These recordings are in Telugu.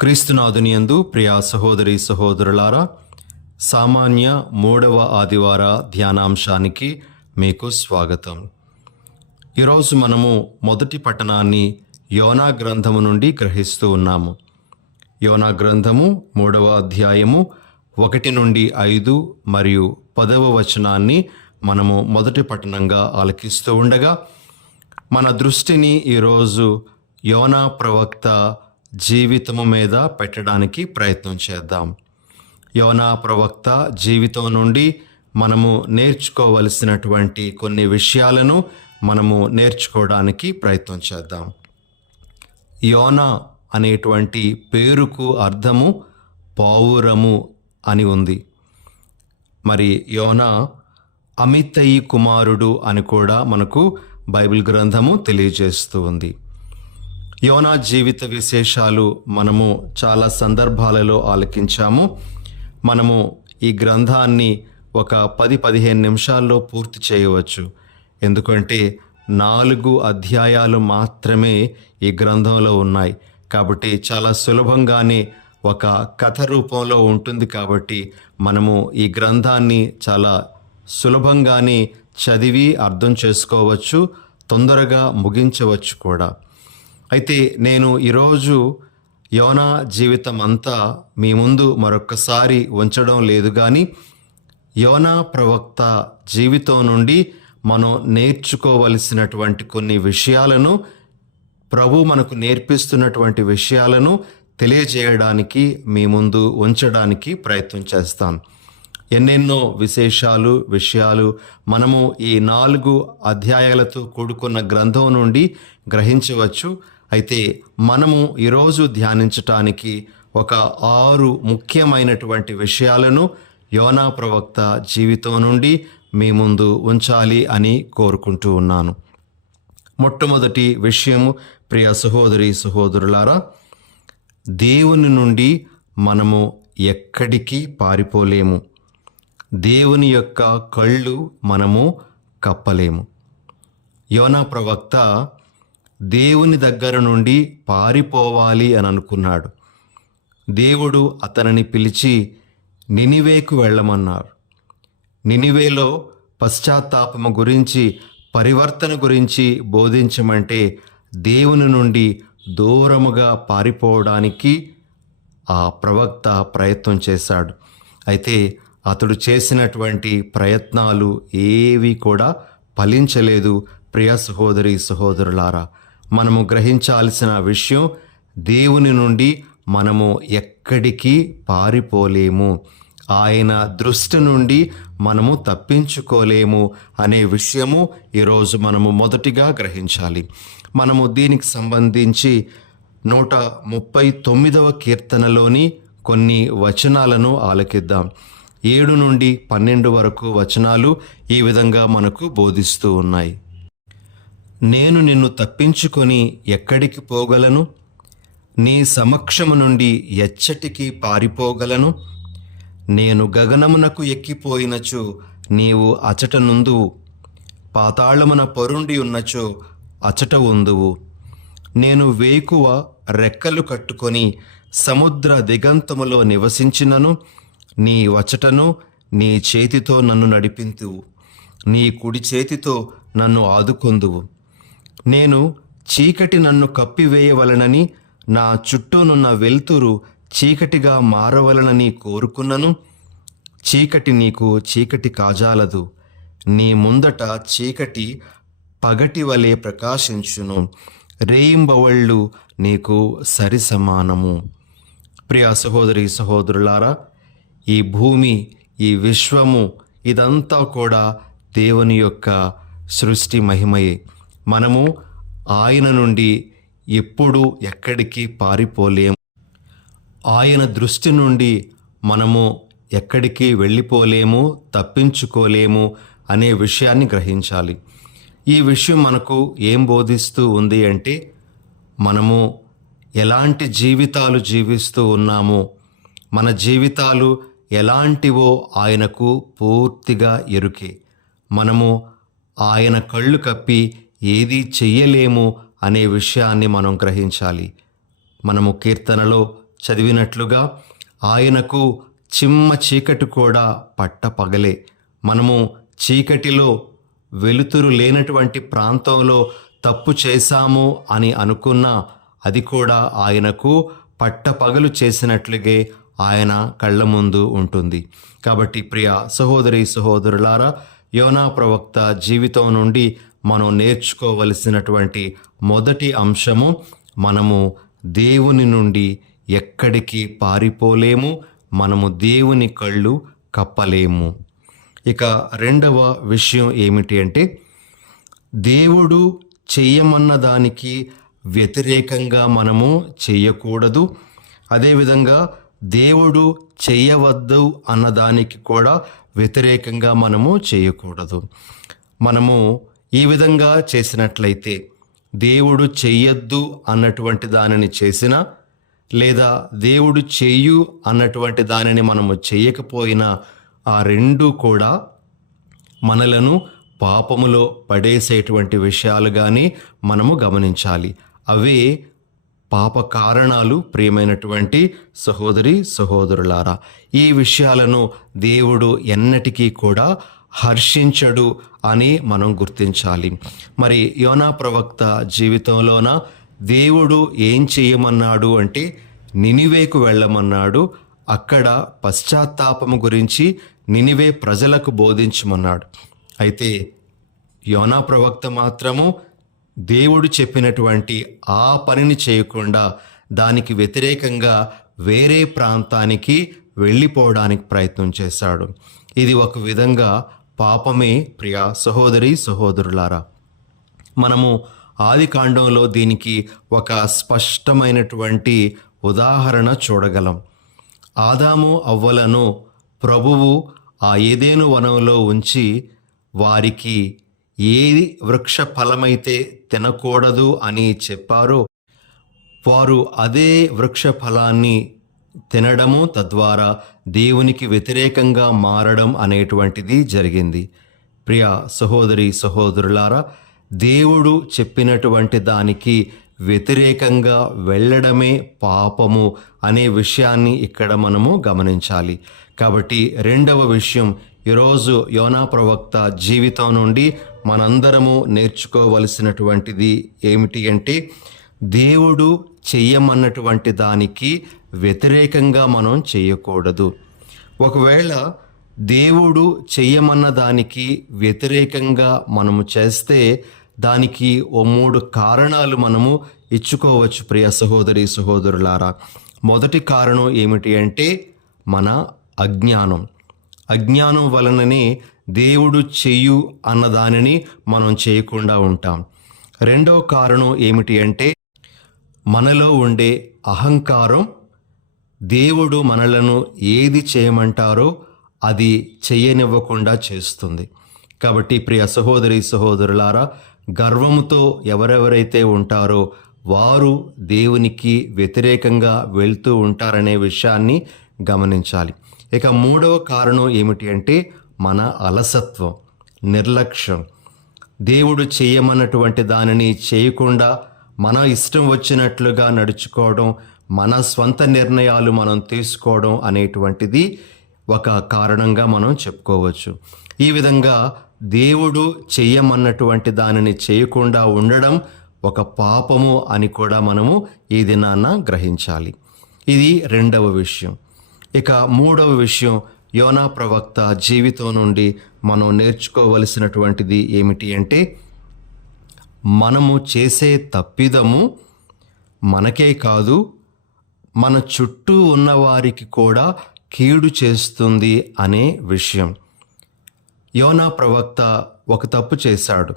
క్రీస్తునాథునియందు ప్రియా సహోదరి సహోదరులారా సామాన్య మూడవ ఆదివార ధ్యానాంశానికి మీకు స్వాగతం. ఈరోజు మనము మొదటి పట్టణాన్ని యోనా గ్రంథము నుండి గ్రహిస్తూ ఉన్నాము. యోనా గ్రంథము మూడవ అధ్యాయము ఒకటి నుండి ఐదు మరియు పదవ వచనాన్ని మనము మొదటి పట్టణంగా ఆలకిస్తూ ఉండగా మన దృష్టిని ఈరోజు యోనా ప్రవక్త జీవితము మీద పెట్టడానికి ప్రయత్నం చేద్దాం. యోనా ప్రవక్త జీవితం నుండి మనము నేర్చుకోవలసినటువంటి కొన్ని విషయాలను మనము నేర్చుకోవడానికి ప్రయత్నం చేద్దాం. యోనా అనేటువంటి పేరుకు అర్థము పావురము అని ఉంది. మరి యోనా అమితయి కుమారుడు అని కూడా మనకు బైబిల్ గ్రంథము తెలియజేస్తూ ఉంది. యోనా జీవిత విశేషాలు మనము చాలా సందర్భాలలో ఆలకించాము. మనము ఈ గ్రంథాన్ని ఒక పది పదిహేను నిమిషాల్లో పూర్తి చేయవచ్చు. ఎందుకంటే నాలుగు అధ్యాయాలు మాత్రమే ఈ గ్రంథంలో ఉన్నాయి. కాబట్టి చాలా సులభంగానే ఒక కథ రూపంలో ఉంటుంది కాబట్టి మనము ఈ గ్రంథాన్ని చాలా సులభంగానే చదివి అర్థం చేసుకోవచ్చు తొందరగా ముగించవచ్చు కూడా. అయితే నేను ఈరోజు యోనా జీవితం అంతా మీ ముందు మరొక్కసారి ఉంచడం లేదు కానీ యోనా ప్రవక్త జీవితం నుండి మనం నేర్చుకోవలసినటువంటి కొన్ని విషయాలను ప్రభు మనకు నేర్పిస్తున్నటువంటి విషయాలను తెలియజేయడానికి మీ ముందు ఉంచడానికి ప్రయత్నం చేస్తాను ఎన్నెన్నో విశేషాలు విషయాలు మనము ఈ నాలుగు అధ్యాయాలతో కూడుకున్న గ్రంథం నుండి గ్రహించవచ్చు. అయితే మనము ఈరోజు ధ్యానించటానికి ఒక ఆరు ముఖ్యమైనటువంటి విషయాలను యోనా ప్రవక్త జీవితం నుండి మీ ముందు ఉంచాలి అని కోరుకుంటూ ఉన్నాను. మొట్టమొదటి విషయము ప్రియ సహోదరి సహోదరులారా దేవుని నుండి మనము ఎక్కడికి పారిపోలేము. దేవుని యొక్క కళ్ళు మనము కప్పలేము. యోనా ప్రవక్త దేవుని దగ్గర నుండి పారిపోవాలి అని అనుకున్నాడు. దేవుడు అతనిని పిలిచి నినివేకు వెళ్ళమన్నారు. నినివేలో పశ్చాత్తాపము గురించి పరివర్తన గురించి బోధించమంటే దేవుని నుండి దూరముగా పారిపోవడానికి ఆ ప్రవక్త ప్రయత్నం చేశాడు. అయితే అతడు చేసినటువంటి ప్రయత్నాలు ఏవి కూడా ఫలించలేదు. ప్రియ సహోదరి సహోదరులారా మనము గ్రహించాల్సిన విషయం దేవుని నుండి మనము ఎక్కడికి పారిపోలేము. ఆయన దృష్టి నుండి మనము తప్పించుకోలేము అనే విషయము ఈరోజు మనము మొదటిగా గ్రహించాలి. మనము దీనికి సంబంధించి నూట ముప్పై తొమ్మిదవ కీర్తనలోని కొన్ని వచనాలను ఆలకిద్దాం. ఏడు నుండి పన్నెండు వరకు వచనాలు ఈ విధంగా మనకు బోధిస్తూ ఉన్నాయి. నేను నిన్ను తప్పించుకొని ఎక్కడికి పోగలను? నీ సమక్షము నుండి ఎచ్చటికి పారిపోగలను? నేను గగనమునకు ఎక్కిపోయినచో నీవు అచట నుందువు. పాతాళమున పొరుండి ఉన్నచో అచట ఉందువు. నేను వేకువ రెక్కలు కట్టుకొని సముద్ర దిగంతములో నివసించినను. నీ వచటను నీ చేతితో నన్ను నడిపింతువు. నీ కుడి చేతితో నన్ను ఆదుకొందువు. నేను చీకటి నన్ను కప్పివేయవలనని నా చుట్టూనున్న వెలుతురు చీకటిగా మారవలనని కోరుకున్నను. చీకటి నీకు చీకటి కాజాలదు. నీ ముందట చీకటి పగటి వలె ప్రకాశించును. రేయింబవళ్ళు నీకు సరి సమానము ప్రియ సహోదరి సహోదరులారా ఈ భూమి ఈ విశ్వము ఇదంతా కూడా దేవుని యొక్క సృష్టి మహిమయే. మనము ఆయన నుండి ఎప్పుడు ఎక్కడికి పారిపోలేము. ఆయన దృష్టి నుండి మనము ఎక్కడికి వెళ్ళిపోలేము తప్పించుకోలేము అనే విషయాన్ని గ్రహించాలి. ఈ విషయం మనకు ఏం బోధిస్తూ ఉంది అంటే మనము ఎలాంటి జీవితాలు జీవిస్తూ ఉన్నామో మన జీవితాలు ఎలాంటివో ఆయనకు పూర్తిగా ఎరుకే. మనము ఆయన కళ్ళు కప్పి ఏది చెయ్యలేము అనే విషయాన్ని మనం గ్రహించాలి. మనము కీర్తనలో చదివినట్లుగా ఆయనకు చిమ్మ చీకటి కూడా పట్ట పగలే మనము చీకటిలో వెలుతురు లేనటువంటి ప్రాంతంలో తప్పు చేశాము అని అనుకున్నా అది కూడా ఆయనకు పట్టపగలు చేసినట్లుగే ఆయన కళ్ళ ముందు ఉంటుంది. కాబట్టి ప్రియ సహోదరి సహోదరులారా యోనా ప్రవక్త జీవితం నుండి మనం నేర్చుకోవలసినటువంటి మొదటి అంశము మనము దేవుని నుండి ఎక్కడికి పారిపోలేము మనము దేవుని కళ్ళు కప్పలేము. ఇక రెండవ విషయం ఏమిటి అంటే దేవుడు చెయ్యమన్న దానికి వ్యతిరేకంగా మనము చేయకూడదు అదేవిధంగా దేవుడు చేయవద్దు అన్నదానికి కూడా వ్యతిరేకంగా మనము చేయకూడదు మనము ఈ విధంగా చేసినట్లయితే దేవుడు చెయ్యొద్దు అన్నటువంటి దానిని చేసినా లేదా దేవుడు చెయ్యు అన్నటువంటి దానిని మనము చేయకపోయినా ఆ రెండు కూడా మనలను పాపములో పడేసేటువంటి విషయాలు కానీ మనము గమనించాలి. అవే పాప కారణాలు ప్రియమైనటువంటి సహోదరి సహోదరులారా. ఈ విషయాలను దేవుడు ఎన్నటికీ కూడా హర్షించడు అని మనం గుర్తించాలి. మరి యోనా ప్రవక్త జీవితంలోన దేవుడు ఏం చేయమన్నాడు అంటే నినివేకు వెళ్ళమన్నాడు అక్కడ పశ్చాత్తాపము గురించి నినివే ప్రజలకు బోధించమన్నాడు. అయితే యోనా ప్రవక్త మాత్రము దేవుడు చెప్పినటువంటి ఆ పనిని చేయకుండా దానికి వ్యతిరేకంగా వేరే ప్రాంతానికి వెళ్ళిపోవడానికి ప్రయత్నం చేశాడు. ఇది ఒక విధంగా పాపమే ప్రియ సహోదరి సహోదరులారా. మనము ఆది కాండంలో దీనికి ఒక స్పష్టమైనటువంటి ఉదాహరణ చూడగలం. ఆదాము అవ్వలను ప్రభువు ఆ ఏదేను వనంలో ఉంచి వారికి ఏది వృక్ష ఫలమైతే తినకూడదు అని చెప్పారో వారు అదే వృక్ష ఫలాన్ని తినడము తద్వారా దేవునికి వ్యతిరేకంగా మారడం అనేటువంటిది జరిగింది. ప్రియ సహోదరి సహోదరులారా దేవుడు చెప్పినటువంటి దానికి వ్యతిరేకంగా వెళ్ళడమే పాపము అనే విషయాన్ని ఇక్కడ మనము గమనించాలి. కాబట్టి రెండవ విషయం ఈరోజు యోనా ప్రవక్త జీవితం నుండి మనందరము నేర్చుకోవలసినటువంటిది ఏమిటి అంటే దేవుడు చెయ్యమన్నటువంటి దానికి వ్యతిరేకంగా మనం చేయకూడదు. ఒకవేళ దేవుడు చెయ్యమన్న దానికి వ్యతిరేకంగా మనము చేస్తే దానికి ఓ మూడు కారణాలు మనము ఇచ్చుకోవచ్చు ప్రియ సహోదరి సహోదరులారా. మొదటి కారణం ఏమిటి అంటే మన అజ్ఞానం. అజ్ఞానం వలననే దేవుడు చెయ్యు అన్నదానిని మనం చేయకుండా ఉంటాం. రెండవ కారణం ఏమిటి అంటే మనలో ఉండే అహంకారం దేవుడు మనలను ఏది చేయమంటారో అది చేయనివ్వకుండా చేస్తుంది. కాబట్టి ప్రియ సహోదరి సహోదరులారా గర్వముతో ఎవరెవరైతే ఉంటారో వారు దేవునికి వ్యతిరేకంగా వెళ్తూ ఉంటారనే విషయాన్ని గమనించాలి. ఇక మూడవ కారణం ఏమిటి అంటే మన అలసత్వం నిర్లక్ష్యం. దేవుడు చేయమన్నటువంటి దానిని చేయకుండా మన ఇష్టం వచ్చినట్లుగా నడుచుకోవడం మన స్వంత నిర్ణయాలు మనం తీసుకోవడం అనేటువంటిది ఒక కారణంగా మనం చెప్పుకోవచ్చు. ఈ విధంగా దేవుడు చెయ్యమన్నటువంటి దానిని చేయకుండా ఉండడం ఒక పాపము అని కూడా మనము ఈ దినాన్న గ్రహించాలి. ఇది రెండవ విషయం. ఇక మూడవ విషయం యోనా ప్రవక్త జీవితం నుండి మనం నేర్చుకోవలసినటువంటిది ఏమిటి అంటే మనము చేసే తప్పిదము మనకే కాదు మన చుట్టూ ఉన్నవారికి కూడా కీడు చేస్తుంది అనే విషయం. యోనా ప్రవక్త ఒక తప్పు చేశాడు.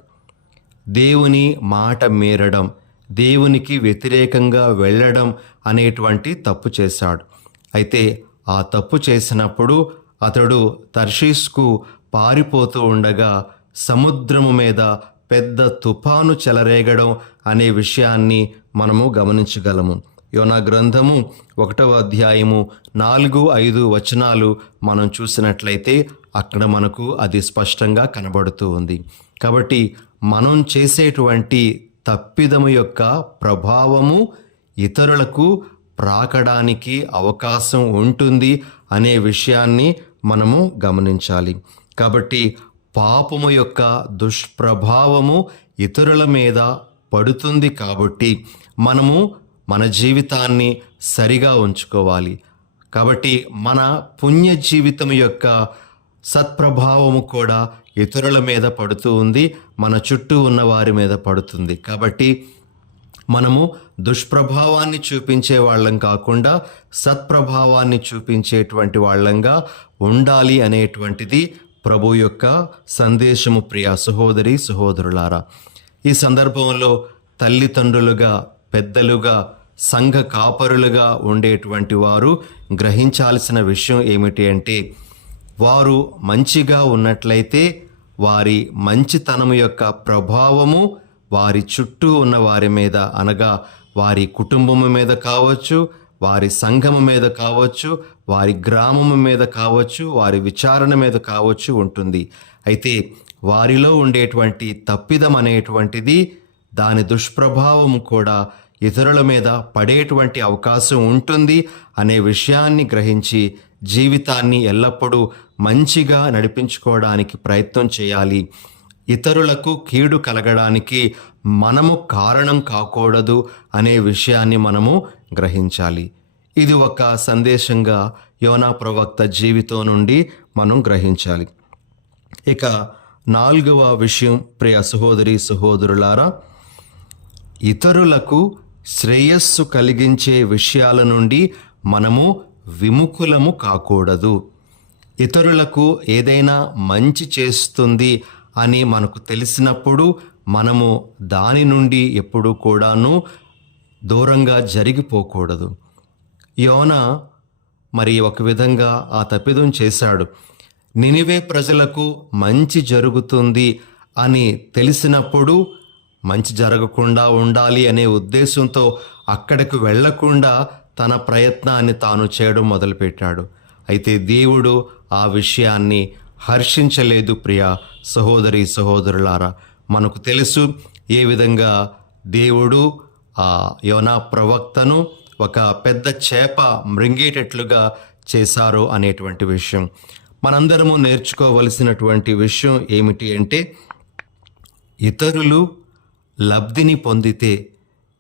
దేవుని మాట మీరడం దేవునికి వ్యతిరేకంగా వెళ్ళడం అనేటువంటి తప్పు చేశాడు. అయితే ఆ తప్పు చేసినప్పుడు అతడు తర్షీస్కు పారిపోతూ ఉండగా సముద్రము మీద పెద్ద తుఫాను చెలరేగడం అనే విషయాన్ని మనము గమనించగలము. యోనా గ్రంథము ఒకటవ అధ్యాయము నాలుగు ఐదు వచనాలు మనం చూసినట్లయితే అక్కడ మనకు అది స్పష్టంగా కనబడుతూ ఉంది. కాబట్టి మనం చేసేటువంటి తప్పిదము యొక్క ప్రభావము ఇతరులకు ప్రాకడానికి అవకాశం ఉంటుంది అనే విషయాన్ని మనము గమనించాలి. కాబట్టి పాపము యొక్క దుష్ప్రభావము ఇతరుల మీద పడుతుంది కాబట్టి మనము మన జీవితాన్ని సరిగా ఉంచుకోవాలి. కాబట్టి మన పుణ్య జీవితం యొక్క సత్ప్రభావము కూడా ఇతరుల మీద పడుతూ ఉంది మన చుట్టూ ఉన్న వారి మీద పడుతుంది. కాబట్టి మనము దుష్ప్రభావాన్ని చూపించే వాళ్ళం కాకుండా సత్ప్రభావాన్ని చూపించేటువంటి వాళ్ళంగా ఉండాలి అనేటువంటిది ప్రభు యొక్క సందేశము ప్రియ సహోదరి సహోదరులారా. ఈ సందర్భంలో తల్లిదండ్రులుగా పెద్దలుగా సంఘ కాపరులుగా ఉండేటువంటి వారు గ్రహించాల్సిన విషయం ఏమిటి అంటే వారు మంచిగా ఉన్నట్లయితే వారి మంచితనము యొక్క ప్రభావము వారి చుట్టూ ఉన్న వారి మీద అనగా వారి కుటుంబము మీద కావచ్చు వారి సంఘము మీద కావచ్చు వారి గ్రామము మీద కావచ్చు వారి విచారణ మీద కావచ్చు ఉంటుంది. అయితే వారిలో ఉండేటువంటి తప్పిదం అనేటువంటిది దాని దుష్ప్రభావం కూడా ఇతరుల మీద పడేటువంటి అవకాశం ఉంటుంది అనే విషయాన్ని గ్రహించి జీవితాన్ని ఎల్లప్పుడూ మంచిగా నడిపించుకోవడానికి ప్రయత్నం చేయాలి. ఇతరులకు కీడు కలగడానికి మనము కారణం కాకూడదు అనే విషయాన్ని మనము గ్రహించాలి. ఇది ఒక సందేశంగా యోనా ప్రవక్త జీవితం నుండి మనం గ్రహించాలి. ఇక నాలుగవ విషయం ప్రియ సహోదరి సహోదరులారా ఇతరులకు శ్రేయస్సు కలిగించే విషయాల నుండి మనము విముఖులము కాకూడదు. ఇతరులకు ఏదైనా మంచి చేస్తుంది అని మనకు తెలిసినప్పుడు మనము దాని నుండి ఎప్పుడూ కూడాను దూరంగా జరిగిపోకూడదు. యోన మరి ఒక విధంగా ఆ తప్పిదం చేశాడు. నినివే ప్రజలకు మంచి జరుగుతుంది అని తెలిసినప్పుడు మంచి జరగకుండా ఉండాలి అనే ఉద్దేశంతో అక్కడికి వెళ్ళకుండా తన ప్రయత్నాన్ని తాను చేయడం మొదలుపెట్టాడు. అయితే దేవుడు ఆ విషయాన్ని హర్షించలేదు ప్రియ సహోదరి సహోదరులారా. మనకు తెలుసు ఏ విధంగా దేవుడు ఆ యోనా ప్రవక్తను ఒక పెద్ద చేప మృంగేటట్లుగా చేశారో అనేటువంటి విషయం. మనందరము నేర్చుకోవలసినటువంటి విషయం ఏమిటి అంటే ఇతరులు లబ్ధిని పొందితే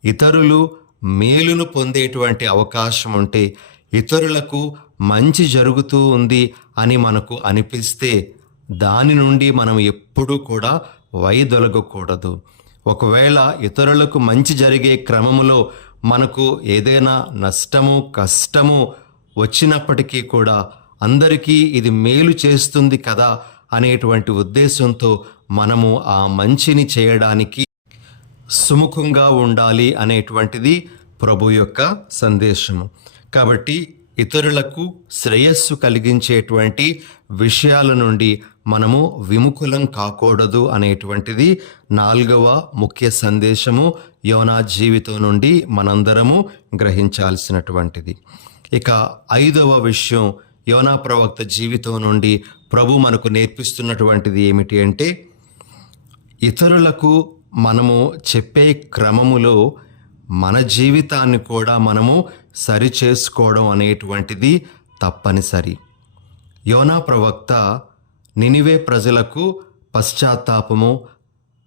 ఇతరులు మేలును పొందేటువంటి అవకాశం ఉంటే ఇతరులకు మంచి జరుగుతూ ఉంది అని మనకు అనిపిస్తే దాని నుండి మనం ఎప్పుడూ కూడా వైదొలగకూడదు. ఒకవేళ ఇతరులకు మంచి జరిగే క్రమములో మనకు ఏదైనా నష్టము కష్టము వచ్చినప్పటికీ కూడా అందరికీ ఇది మేలు చేస్తుంది కదా అనేటువంటి ఉద్దేశంతో మనము ఆ మంచిని చేయడానికి సుముఖంగా ఉండాలి అనేటువంటిది ప్రభు యొక్క సందేశము. కాబట్టి ఇతరులకు శ్రేయస్సు కలిగించేటువంటి విషయాల నుండి మనము విముఖులం కాకూడదు అనేటువంటిది నాలుగవ ముఖ్య సందేశము యోనా జీవితం నుండి మనందరము గ్రహించాల్సినటువంటిది. ఇక ఐదవ విషయం యోనా ప్రవక్త జీవితం నుండి ప్రభు మనకు నేర్పిస్తున్నటువంటిది ఏమిటి అంటే ఇతరులకు మనము చెప్పే క్రమములో మన జీవితాన్ని కూడా మనము సరి చేసుకోవడం అనేటువంటిది తప్పనిసరి. యోనా ప్రవక్త నినివే ప్రజలకు పశ్చాత్తాపము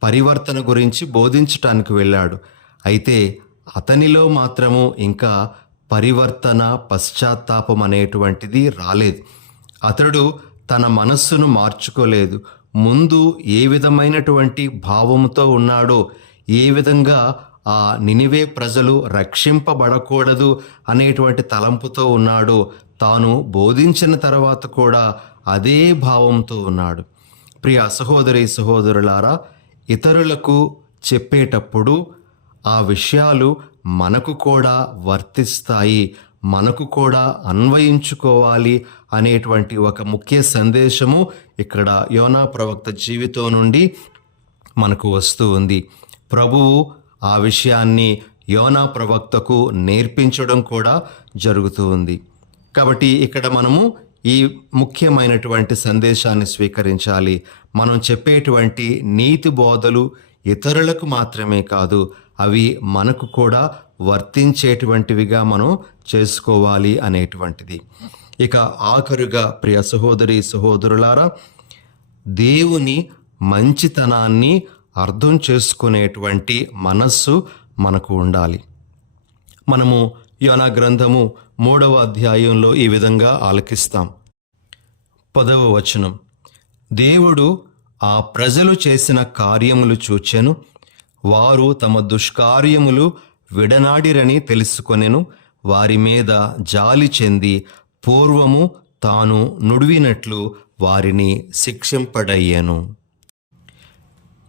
పరివర్తన గురించి బోధించటానికి వెళ్ళాడు. అయితే అతనిలో మాత్రము ఇంకా పరివర్తన పశ్చాత్తాపం అనేటువంటిది రాలేదు. అతడు తన మనస్సును మార్చుకోలేదు. ముందు ఏ విధమైనటువంటి భావముతో ఉన్నాడో ఏ విధంగా ఆ నినివే ప్రజలు రక్షింపబడకూడదు అనేటువంటి తలంపుతో ఉన్నాడో తాను బోధించిన తర్వాత కూడా అదే భావంతో ఉన్నాడు. ప్రియ సహోదరి సహోదరులారా ఇతరులకు చెప్పేటప్పుడు ఆ విషయాలు మనకు కూడా వర్తిస్తాయి మనకు కూడా అన్వయించుకోవాలి అనేటువంటి ఒక ముఖ్య సందేశము ఇక్కడ యోనా ప్రవక్త జీవితం నుండి మనకు వస్తూ ఉంది. ప్రభువు ఆ విషయాన్ని యోనా ప్రవక్తకు నేర్పించడం కూడా జరుగుతూ ఉంది. కాబట్టి ఇక్కడ మనము ఈ ముఖ్యమైనటువంటి సందేశాన్ని స్వీకరించాలి. మనం చెప్పేటువంటి నీతి బోధలు ఇతరులకు మాత్రమే కాదు అవి మనకు కూడా వర్తించేటువంటివిగా మనం చేసుకోవాలి అనేటువంటిది. ఇక ఆఖరుగా ప్రియ సహోదరి సహోదరులారా దేవుని మంచితనాన్ని అర్థం చేసుకునేటువంటి మనస్సు మనకు ఉండాలి. మనము యోన గ్రంథము మూడవ అధ్యాయంలో ఈ విధంగా ఆలకిస్తాం. పదవ వచనం. దేవుడు ఆ ప్రజలు చేసిన కార్యములు చూచెను వారు తమ దుష్కార్యములు విడనాడిరని తెలుసుకొనెను వారి మీద జాలి చెంది పూర్వము తాను నుడివినట్లు వారిని శిక్షింపడయ్యను.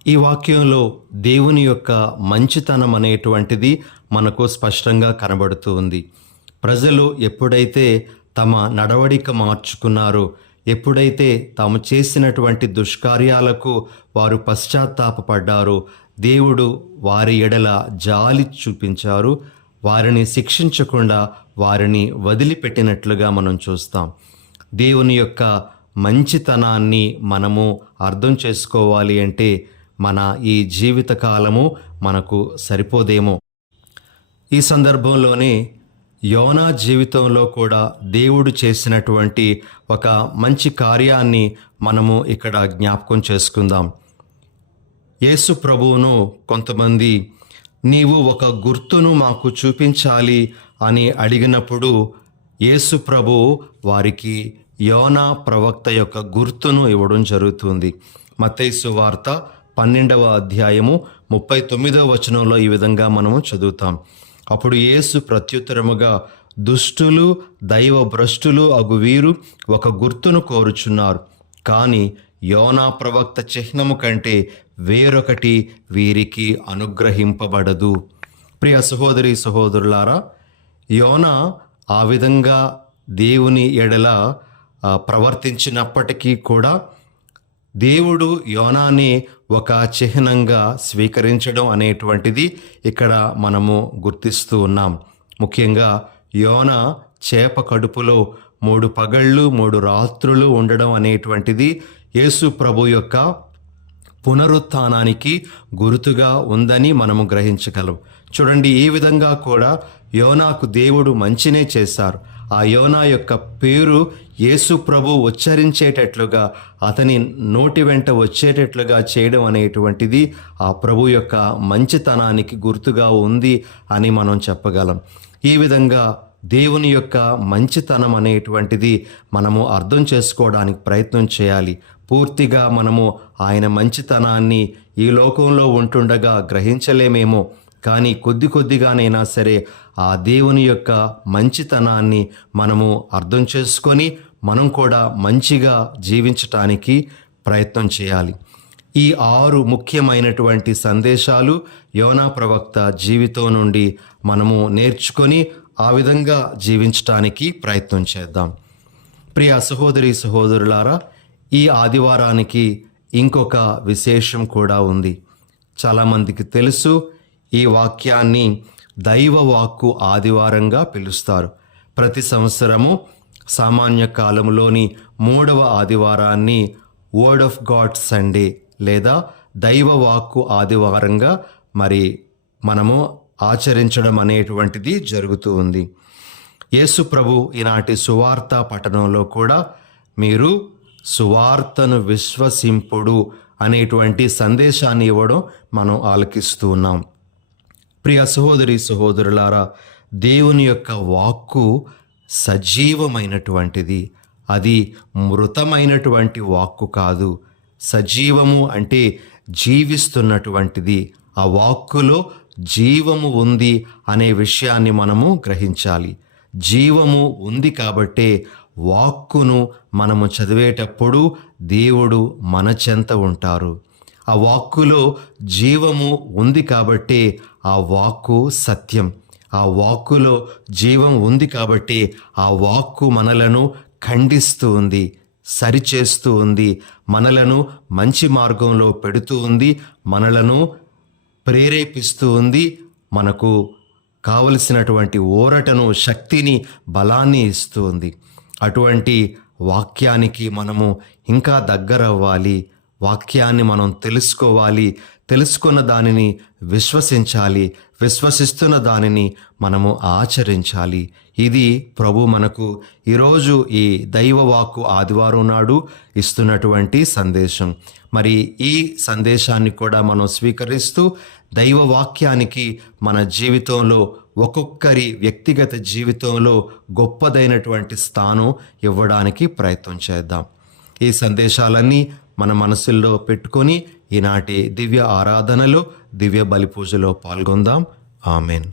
ఈ వాక్యంలో దేవుని యొక్క మంచితనం అనేటువంటిది మనకు స్పష్టంగా కనబడుతూ ఉంది ప్రజలు ఎప్పుడైతే తమ నడవడిక మార్చుకున్నారో ఎప్పుడైతే తాము చేసినటువంటి దుష్కార్యాలకు వారు పశ్చాత్తాపపడ్డారో దేవుడు వారి ఎడల జాలి చూపించారు. వారిని శిక్షించకుండా వారిని వదిలిపెట్టినట్లుగా మనం చూస్తాం. దేవుని యొక్క మంచితనాన్ని మనము అర్థం చేసుకోవాలి అంటే మన ఈ జీవిత కాలము మనకు సరిపోదేమో. ఈ సందర్భంలోనే యోనా జీవితంలో కూడా దేవుడు చేసినటువంటి ఒక మంచి కార్యాన్ని మనము ఇక్కడ జ్ఞాపకం చేసుకుందాం. యేసు ప్రభువును కొంతమంది నీవు ఒక గుర్తును మాకు చూపించాలి అని అడిగినప్పుడు యేసు ప్రభు వారికి యోనా ప్రవక్త యొక్క గుర్తును ఇవ్వడం జరుగుతుంది. మత్తైసు వార్త పన్నెండవ అధ్యాయము ముప్పై తొమ్మిదవ వచనంలో ఈ విధంగా మనము చదువుతాం. అప్పుడు యేసు ప్రత్యుత్తరముగా దుష్టులు దైవ భ్రష్టులు అగు వీరు ఒక గుర్తును కోరుచున్నారు. కానీ యోనా ప్రవక్త చిహ్నము కంటే వేరొకటి వీరికి అనుగ్రహింపబడదు. ప్రియ సహోదరి సహోదరులారా యోన ఆ విధంగా దేవుని ఎడల ప్రవర్తించినప్పటికీ కూడా దేవుడు యోనాని ఒక చిహ్నంగా స్వీకరించడం అనేటువంటిది ఇక్కడ మనము గుర్తిస్తూ ఉన్నాం. ముఖ్యంగా యోన చేప కడుపులో మూడు పగళ్ళు మూడు రాత్రులు ఉండడం అనేటువంటిది యేసు ప్రభు యొక్క పునరుత్థానానికి గుర్తుగా ఉందని మనము గ్రహించగలం. చూడండి ఈ విధంగా కూడా యోనాకు దేవుడు మంచినే చేశారు. ఆ యోనా యొక్క పేరు యేసు ప్రభు ఉచ్చరించేటట్లుగా అతని నోటి వెంట వచ్చేటట్లుగా చేయడం అనేటువంటిది ఆ ప్రభు యొక్క మంచితనానికి గుర్తుగా ఉంది అని మనం చెప్పగలం. ఈ విధంగా దేవుని యొక్క మంచితనం అనేటువంటిది మనము అర్థం చేసుకోవడానికి ప్రయత్నం చేయాలి. పూర్తిగా మనము ఆయన మంచితనాన్ని ఈ లోకంలో ఉంటుండగా గ్రహించలేమేమో. కానీ కొద్ది కొద్దిగానైనా సరే ఆ దేవుని యొక్క మంచితనాన్ని మనము అర్థం చేసుకొని మనం కూడా మంచిగా జీవించటానికి ప్రయత్నం చేయాలి. ఈ ఆరు ముఖ్యమైనటువంటి సందేశాలు యోనా ప్రవక్త జీవితం నుండి మనము నేర్చుకొని ఆ విధంగా జీవించటానికి ప్రయత్నం చేద్దాం. ప్రియ సహోదరి సహోదరులారా ఈ ఆదివారానికి ఇంకొక విశేషం కూడా ఉంది. చాలామందికి తెలుసు ఈ వాక్యాన్ని దైవ వాక్కు ఆదివారంగా పిలుస్తారు. ప్రతి సంవత్సరము సామాన్య కాలంలోని మూడవ ఆదివారాన్ని వర్డ్ ఆఫ్ గాడ్ సండే లేదా దైవ వాక్కు ఆదివారంగా మరి మనము ఆచరించడం అనేటువంటిది జరుగుతూ ఉంది. యేసు ప్రభు ఈనాటి సువార్త పఠనంలో కూడా మీరు సువార్తను విశ్వసింపుడు అనేటువంటి సందేశాన్ని ఇవ్వడం మనం ఆలకిస్తూ ఉన్నాం. ప్రియ సహోదరి సహోదరులారా దేవుని యొక్క వాక్కు సజీవమైనటువంటిది. అది మృతమైనటువంటి వాక్కు కాదు. సజీవము అంటే జీవిస్తున్నటువంటిది. ఆ వాక్కులో జీవము ఉంది అనే విషయాన్ని మనము గ్రహించాలి. జీవము ఉంది కాబట్టే వాక్కును మనము చదివేటప్పుడు దేవుడు మన చెంత ఉంటారు. ఆ వాక్కులో జీవము ఉంది కాబట్టి ఆ వాక్కు సత్యం. ఆ వాక్కులో జీవం ఉంది కాబట్టి ఆ వాక్కు మనలను ఖండిస్తూ ఉంది సరిచేస్తూ ఉంది మనలను మంచి మార్గంలో పెడుతూ ఉంది మనలను ప్రేరేపిస్తూ ఉంది మనకు కావలసినటువంటి ఊరటను శక్తిని బలాన్ని ఇస్తూ ఉంది. అటువంటి వాక్యానికి మనము ఇంకా దగ్గరవ్వాలి. వాక్యాన్ని మనం తెలుసుకోవాలి. తెలుసుకున్న దానిని విశ్వసించాలి. విశ్వసిస్తున్న దానిని మనము ఆచరించాలి. ఇది ప్రభు మనకు ఈరోజు ఈ దైవవాక్కు ఆదివారం నాడు ఇస్తున్నటువంటి సందేశం. మరి ఈ సందేశాన్ని కూడా మనం స్వీకరిస్తూ దైవ వాక్యానికి మన జీవితంలో ఒక్కొక్కరి వ్యక్తిగత జీవితంలో గొప్పదైనటువంటి స్థానం ఇవ్వడానికి ప్రయత్నం చేద్దాం. ఈ సందేశాలన్నీ మన మనసుల్లో పెట్టుకొని ఈనాటి దివ్య ఆరాధనలో దివ్య బలి పూజలో పాల్గొందాం. ఆమెన్.